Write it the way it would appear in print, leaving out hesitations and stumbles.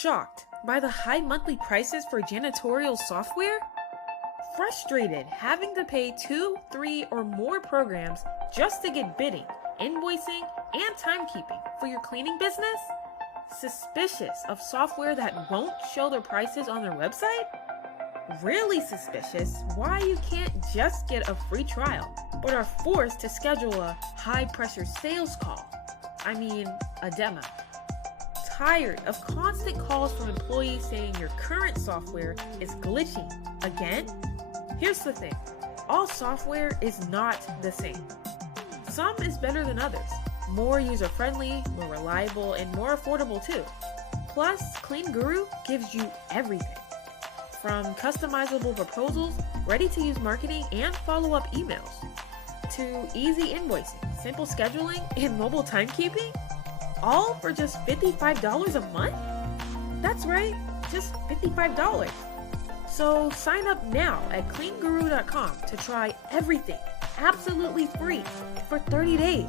Shocked by the high monthly prices for janitorial software? Frustrated having to pay 2, 3, or more programs just to get bidding, invoicing, and timekeeping for your cleaning business? Suspicious of software that won't show their prices on their website? Really suspicious why you can't just get a free trial, but are forced to schedule a high-pressure sales call. A demo. Tired of constant calls from employees saying your current software is glitching again? Here's the thing, all software is not the same. Some is better than others, more user-friendly, more reliable, and more affordable too. Plus, CleanGuru gives you everything. From customizable proposals, ready-to-use marketing, and follow-up emails, to easy invoicing, simple scheduling, and mobile timekeeping, all for just $55 a month? That's right, just $55. So sign up now at CleanGuru.com to try everything absolutely free for 30 days.